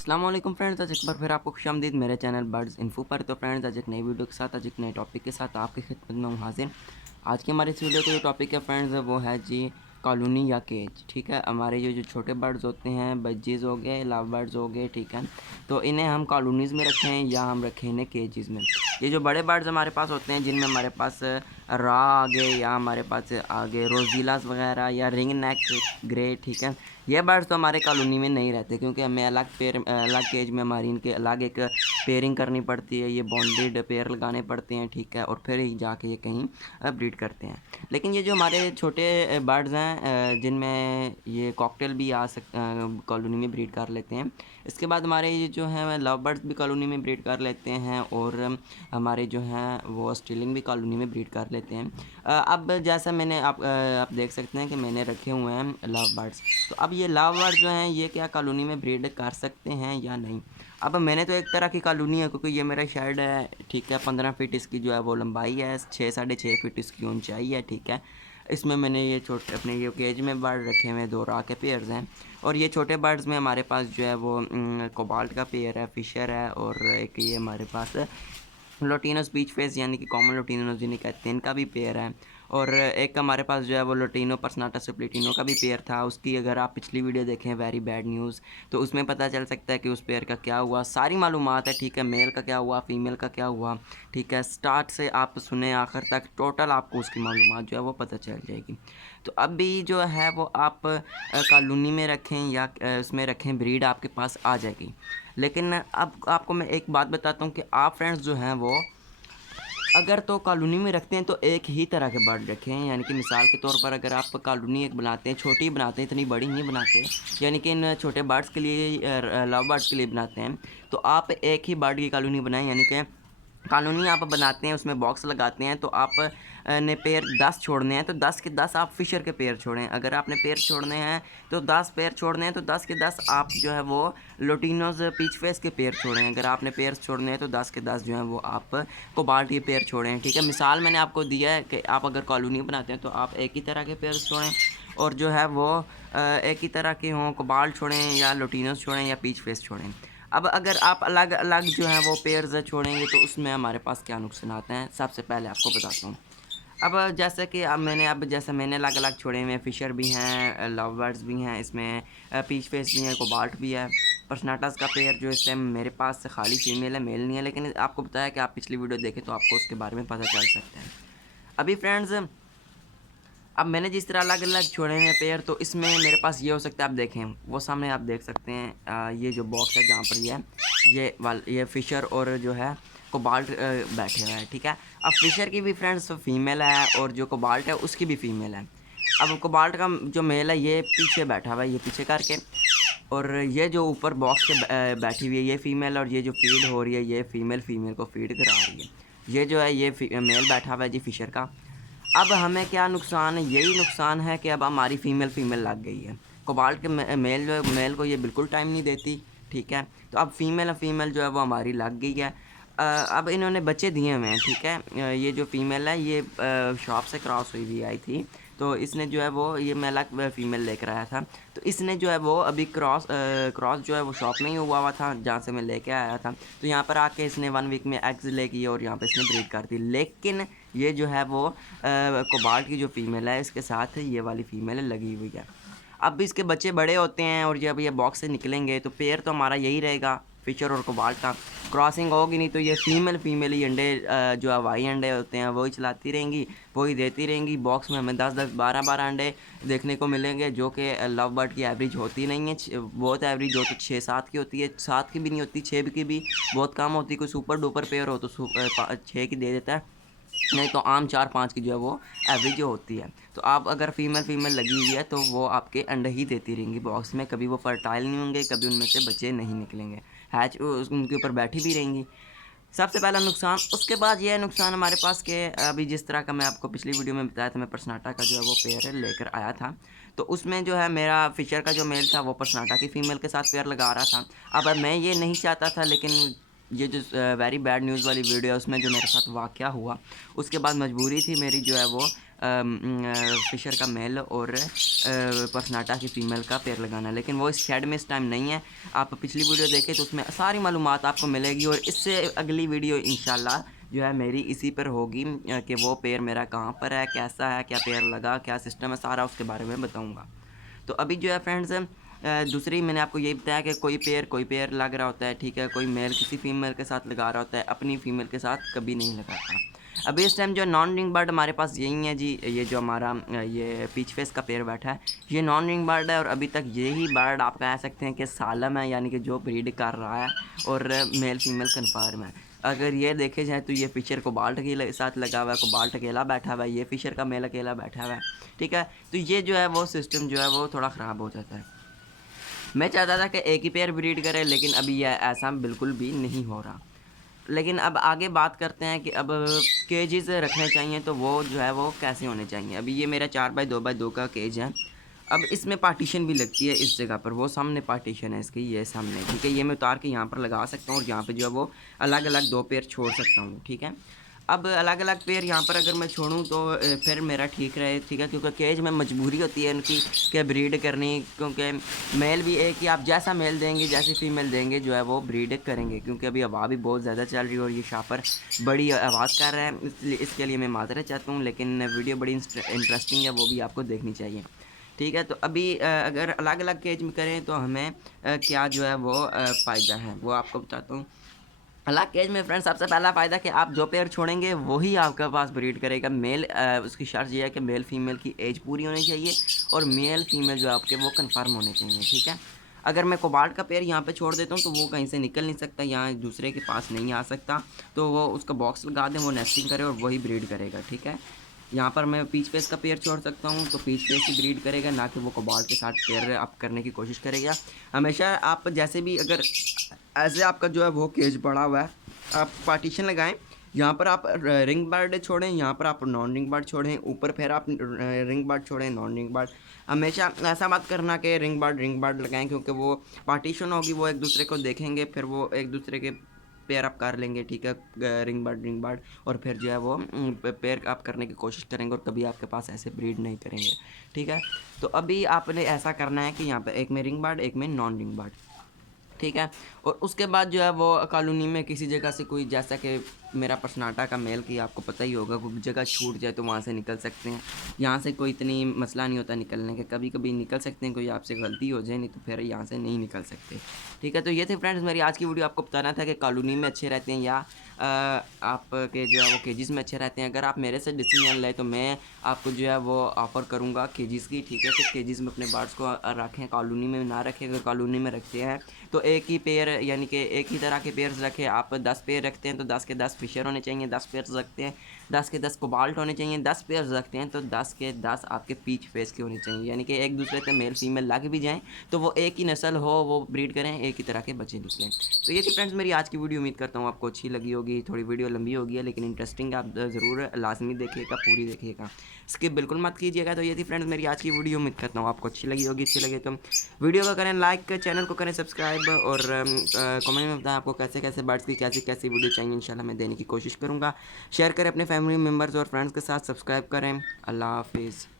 अस्सलाम वालेकुम फ्रेंड्स, आज एक बार फिर आपको खुशामदीद मेरे चैनल बर्ड्स इन्फो पर। तो फ्रेंड्स, आज एक नई वीडियो के साथ, आज एक नए टॉपिक के साथ आपकी खिदमत में हूँ हाजिर। आज की हमारी इस वीडियो का जो टॉपिक है फ्रेंड्स, वो है जी कॉलोनी या केज। ठीक है, हमारे ये जो छोटे बर्ड्स होते हैं, बज्जीज़ हो गए, लव बर्ड्स हो गए, ठीक है, तो इन्हें हम कॉलोनीज़ में रखें या हम रखें इन्हें केजेज़ में। ये जो बड़े बर्ड्स हमारे पास होते हैं, जिनमें हमारे पास रा आगे या हमारे पास आगे रोजीलास वगैरह या रिंग नेक ग्रे, ठीक है, ये बर्ड्स तो हमारे कॉलोनी में नहीं रहते, क्योंकि हमें अलग केज में हमारी इनके अलग एक पेयरिंग करनी पड़ती है। ये बॉन्डेड पेयर लगाने पड़ते हैं, ठीक है, और फिर ही जाके ये कहीं ब्रीड करते हैं। लेकिन ये जो हमारे छोटे बर्ड्स हैं, जिनमें ये कॉकटेल भी कॉलोनी में ब्रीड कर लेते हैं। इसके बाद हमारे ये जो हैं लव बर्ड्स भी कॉलोनी में ब्रीड कर लेते हैं, और हमारे जो हैं वो स्टिलिंग भी कॉलोनी में ब्रीड कर लेते हैं। अब जैसा मैंने आप देख सकते हैं कि मैंने रखे हुए हैं लव बर्ड्स। तो अब ये लव बर्ड्स जो हैं, ये क्या कॉलोनी में ब्रीड कर सकते हैं या नहीं? अब मैंने तो एक तरह की कॉलोनी है, क्योंकि ये मेरा शेड है, ठीक है, 15 फीट इसकी जो है वो लंबाई है, 6 साढ़े 6 फीट इसकी ऊंचाई है, ठीक है। इसमें मैंने ये छोटे अपने ये केज में बर्ड रखे हुए हैं, 2 रा के पेयर्स हैं। और ये छोटे बर्ड्स में हमारे पास जो है वो कोबाल्ट का पेयर है, फिशर है, और एक ये हमारे पास लोटिनो स्पीच फेस यानी कि कॉमन लोटिनो जिन्हें कहते हैं, इनका भी पेयर है। और एक हमारे पास जो है वो लोटिनो पर्सनाटा स्प्लिटिनो का भी पेयर था। उसकी अगर आप पिछली वीडियो देखें वेरी बैड न्यूज़, तो उसमें पता चल सकता है कि उस पेयर का क्या हुआ, सारी मालूमात है, ठीक है, मेल का क्या हुआ, फीमेल का क्या हुआ, ठीक है, स्टार्ट से आप सुने आखिर तक, टोटल आपको उसकी मालूमात जो है वो पता चल जाएगी। तो अभी जो है वो आप कॉलोनी में रखें या उसमें रखें, ब्रीड आपके पास आ जाएगी। लेकिन अब आपको मैं एक बात बताता हूँ कि आप फ्रेंड्स जो हैं वो अगर तो कॉलोनी में रखते हैं तो एक ही तरह के बर्ड रखें। यानी कि मिसाल के तौर पर अगर आप कॉलोनी एक बनाते हैं, छोटी बनाते हैं, इतनी बड़ी नहीं बनाते, यानी कि इन छोटे बर्ड्स के लिए, लव बर्ड्स के लिए बनाते हैं, तो आप एक ही बर्ड की कॉलोनी बनाएं। यानी कि कॉलोनी आप बनाते हैं, उसमें बॉक्स लगाते हैं, तो आप ने पेयर 10 छोड़ने हैं, तो 10 के 10 आप फिशर के पेयर छोड़ें। अगर आपने पेयर छोड़ने हैं तो 10 पेयर छोड़ने हैं, तो 10 के 10 आप जो है वो लोटिनोज पीच फेस के पेयर छोड़ें। अगर आपने पेयर छोड़ने हैं तो 10 के 10 जो हैं वो आप कोबाल्ट के पेयर छोड़ें, ठीक है। मिसाल मैंने आपको दिया है कि आप अगर कॉलोनी बनाते हैं तो आप एक ही तरह के पेयर छोड़ें, और जो है वो एक ही तरह के हों, कोबाल्ट छोड़ें या लोटिनोज छोड़ें या पीच फेस छोड़ें। अब अगर आप अलग अलग जो हैं वो पेयर्स छोड़ेंगे तो उसमें हमारे पास क्या नुकसानात हैं, सबसे पहले आपको बताता हूँ। अब जैसे कि जैसे मैंने अलग अलग छोड़े हुए हैं, फिशर भी हैं, लव बर्ड्स भी हैं, इसमें पीच फेस भी हैं, कोबाल्ट भी है। पर्सनाटास का पेयर जो इस टाइम मेरे पास खाली फीमेल है, मेल नहीं है, लेकिन आपको बताया कि आप पिछली वीडियो देखें तो आपको उसके बारे में पता चल सकता है। अभी फ्रेंड्स, अब मैंने जिस तरह अलग अलग छोड़े हैं पेयर, तो इसमें मेरे पास ये हो सकता है, आप देखें वो सामने आप देख सकते हैं, ये जो बॉक्स है जहाँ पर ये फिशर और जो है कोबाल्ट बैठे हुए हैं, ठीक है। अब फिशर की भी फ्रेंड्स फीमेल है, और जो कोबाल्ट है उसकी भी फीमेल है। अब कोबाल्ट का जो मेल है ये पीछे बैठा हुआ है, ये पीछे करके, और ये जो ऊपर बॉक्स के बैठी हुई है ये फीमेल, और ये जो फीड हो रही है ये फीमेल को फीड करा रही है। ये जो है ये मेल बैठा हुआ है जी फिशर का। अब हमें क्या नुकसान है? यही नुकसान है कि अब हमारी फीमेल लग गई है। कोबाल्ट के मेल को ये बिल्कुल टाइम नहीं देती, ठीक है। तो अब फीमेल जो है वो हमारी लग गई है। अब इन्होंने बच्चे दिए हुए हैं, ठीक है। ये जो फीमेल है ये शॉप से क्रॉस हुई हुई आई थी, तो इसने जो है वो ये मैं अलग फीमेल लेकर आया था। तो इसने जो है वो अभी क्रॉस जो है वो शॉप में ही हुआ था जहाँ से मैं लेके आया था। तो यहाँ पर आके इसने 1 वीक में एग्स ले किए और यहाँ पर इसने ब्रीड कर दी। लेकिन ये जो है वो कोबाल्ट की जो फीमेल है इसके साथ ये वाली फीमेल लगी हुई है। अब भी इसके बच्चे बड़े होते हैं, और जब ये बॉक्स से निकलेंगे तो पेयर तो हमारा यही रहेगा, फिशर और कोबाल्ट का। क्रॉसिंग होगी नहीं तो ये फीमेल ही अंडे, जो हवाई अंडे होते हैं वही चलाती रहेंगी, वही देती रहेंगी। बॉक्स में हमें 10-10 12-12 अंडे देखने को मिलेंगे, जो कि लव बर्ड की एवरेज होती नहीं है। बहुत एवरेज हो तो 6-7 की होती है, 7 की भी नहीं होती, 6 की भी बहुत कम होती। कोई सुपर डुपर पेयर हो तो 6 की दे देता है, नहीं तो आम 4-5 की जो है वो एवरेज होती है। तो आप अगर फीमेल लगी हुई है तो वो आपके अंडे ही देती रहेंगी बॉक्स में, कभी वो फर्टाइल नहीं होंगे, कभी उनमें से बच्चे नहीं निकलेंगे, हैच उनके ऊपर बैठी भी रहेंगी। सबसे पहला नुकसान। उसके बाद ये नुकसान हमारे पास के, अभी जिस तरह का मैं आपको पिछली वीडियो में बताया था, मैं पर्सनाटा का जो है वो पेयर लेकर आया था, तो उसमें जो है मेरा फिशर का जो मेल था वो पर्सनाटा की फ़ीमेल के साथ पेयर लगा रहा था। अब मैं ये नहीं चाहता था, लेकिन ये जो वेरी बैड न्यूज़ वाली वीडियो है उसमें जो मेरे साथ वाक़या हुआ, उसके बाद मजबूरी थी मेरी जो है वो फ़िशर का मेल और पर्सनाटा की फ़ीमेल का पेयर लगाना। लेकिन वो इस शेड में इस टाइम नहीं है। आप पिछली वीडियो देखें तो उसमें सारी मालूमात आपको मिलेगी और इससे अगली वीडियो इंशाल्लाह जो है मेरी इसी पर होगी कि वो पेयर मेरा कहाँ पर है, कैसा है, क्या पेयर लगा, क्या सिस्टम है, सारा उसके बारे में बताऊँगा। तो अभी जो है फ्रेंड्स दूसरी मैंने आपको यही बताया कि कोई पेयर लग रहा होता है, ठीक है, कोई मेल किसी फीमेल के साथ लगा रहा होता है, अपनी फीमेल के साथ कभी नहीं लगाता। अभी इस टाइम जो नॉन रिंग बर्ड हमारे पास यही है जी, ये जो हमारा ये पीच फेस का पेयर बैठा है, ये नॉन रिंग बर्ड है और अभी तक यही बर्ड आप कह सकते हैं कि सालम है, यानी कि जो ब्रीड कर रहा है और मेल फीमेल कन्फर्म है। अगर ये देखे जाए तो ये फ़िशर कोबाल्ट के साथ लगा हुआ है, कोबाल्ट अकेला बैठा हुआ है, ये फ़िशर का मेल अकेला बैठा हुआ है, ठीक है। तो ये जो है वो सिस्टम जो है वो थोड़ा ख़राब हो जाता है। मैं चाहता था कि एक ही पेयर ब्रीड करे, लेकिन अभी यह ऐसा बिल्कुल भी नहीं हो रहा। लेकिन अब आगे बात करते हैं कि अब केजेस रखने चाहिए तो वो जो है वो कैसे होने चाहिए। अभी ये मेरा 4x2x2 का केज है। अब इसमें पार्टीशन भी लगती है इस जगह पर, वो सामने पार्टीशन है इसकी, ये सामने, ठीक है। ये मैं उतार के यहाँ पर लगा सकता हूँ और यहाँ पे जो है वो अलग अलग 2 पेयर छोड़ सकता हूँ, ठीक है। अब अलग अलग पेयर यहाँ पर अगर मैं छोड़ूँ तो फिर मेरा ठीक रहे, ठीक है, क्योंकि केज में मजबूरी होती है इनकी कि ब्रीड करनी, क्योंकि मेल भी एक ही आप जैसा मेल देंगे जैसी फीमेल देंगे जो है वो ब्रीड करेंगे। क्योंकि अभी हवा भी बहुत ज़्यादा चल रही है और ये शापर बड़ी आवाज़ कर रहा है, इसलिए इसके लिए मैं माजरत चाहता हूँ, लेकिन वीडियो बड़ी इंटरेस्टिंग है, वो भी आपको देखनी चाहिए, ठीक है। तो अभी अगर अलग अलग केज में करें तो हमें क्या जो है वो फ़ायदा है वो आपको बताता हूँ। अलग केज में फ्रेंड्स सबसे पहला फ़ायदा कि आप जो पेयर छोड़ेंगे वही आपके पास ब्रीड करेगा। मेल उसकी शर्त ये है कि मेल फीमेल की एज पूरी होनी चाहिए और मेल फीमेल जो आपके वो कंफर्म होने चाहिए, ठीक है। अगर मैं कोबाल्ट का पेयर यहाँ पे छोड़ देता हूँ तो वो कहीं से निकल नहीं सकता, यहाँ दूसरे के पास नहीं आ सकता, तो वो उसका बॉक्स लगा दें, वो नेस्टिंग करे और वही ब्रीड करेगा, ठीक है। यहाँ पर मैं पीच फेस का पेयर छोड़ सकता हूँ तो पीच फेस ही ब्रीड करेगा, ना कि वो कोबाल्ट के साथ पेयर अप करने की कोशिश करेगा। हमेशा आप जैसे भी अगर ऐसे आपका जो है वो केज बड़ा हुआ है, आप पार्टीशन लगाएं, यहाँ पर आप रिंग बर्ड छोड़ें, यहाँ पर आप नॉन रिंग बर्ड छोड़ें, ऊपर फिर आप रिंग बर्ड छोड़ें, नॉन रिंग बर्ड। हमेशा ऐसा मत करना कि रिंग बर्ड लगाएं, क्योंकि वो पार्टीशन होगी, वो एक दूसरे को देखेंगे, फिर वो एक दूसरे के पेयर अप कर लेंगे, ठीक है, रिंग बर्ड, और फिर जो है वो पेयर अप करने की कोशिश करेंगे और कभी आपके पास ऐसे ब्रीड नहीं करेंगे, ठीक है। तो अभी आपने ऐसा करना है कि यहाँ पर एक में रिंग बर्ड, एक में नॉन रिंग बर्ड, ठीक है। और उसके बाद जो है वो कॉलोनी में किसी जगह से कोई, जैसा कि मेरा पर्सनाटा का मेल की आपको पता ही होगा, कोई जगह छूट जाए तो वहाँ से निकल सकते हैं। यहाँ से कोई इतनी मसला नहीं होता निकलने के, कभी कभी निकल सकते हैं, कोई आपसे गलती हो जाए, नहीं तो फिर यहाँ से नहीं निकल सकते, ठीक है। तो ये थे फ्रेंड्स मेरी आज की वीडियो, आपको बताना था कि कॉलोनी में अच्छे रहते हैं या आपके जो है वो केजीज़ में अच्छे रहते हैं। अगर आप मेरे से डिसीजन लें तो मैं आपको जो है वो ऑफ़र करूँगा केजीज़ की, ठीक है। तो केजीज़ में अपने बर्ड्स को रखें, कॉलोनी में ना रखें। अगर कॉलोनी में रखते हैं तो एक ही पेयर, यानी कि एक ही तरह के पेयर्स रखें। आप 10 पेयर रखते हैं तो 10 के 10 फिशर होने चाहिए, 10 पेयर्स रखते हैं 10 के 10 कोबाल्ट होने चाहिए, 10 पेयर्स रखते हैं तो 10 के 10 आपके पीच फेस के होने चाहिए, यानी कि एक दूसरे से मेल फीमेल लग भी जाएँ तो वो एक ही नस्ल हो, वो ब्रीड करें, एक ही तरह के बच्चे निकलें। तो ये थी फ्रेंड्स मेरी आज की वीडियो, उम्मीद करता हूँ आपको अच्छी लगी होगी। थोड़ी वीडियो लंबी होगी है लेकिन इंटरेस्टिंग, आप ज़रूर लाजमी देखिएगा, पूरी देखिएगा, स्किप बिल्कुल मत कीजिएगा। तो ये थी फ्रेंड्स मेरी आज की वीडियो, उम्मीद करता हूँ आपको अच्छी लगी होगी। अच्छी लगे तो वीडियो को करें लाइक, चैनल को करें सब्सक्राइब और कमेंट में बताएं आपको कैसे कैसे बर्ड्स की कैसी कैसी वीडियो चाहिए, इंशाल्लाह मैं देने की कोशिश करूँगा। शेयर करें अपने फैमिली मेम्बर्स और फ्रेंड्स के साथ, सब्सक्राइब करें। अल्लाह हाफिज़।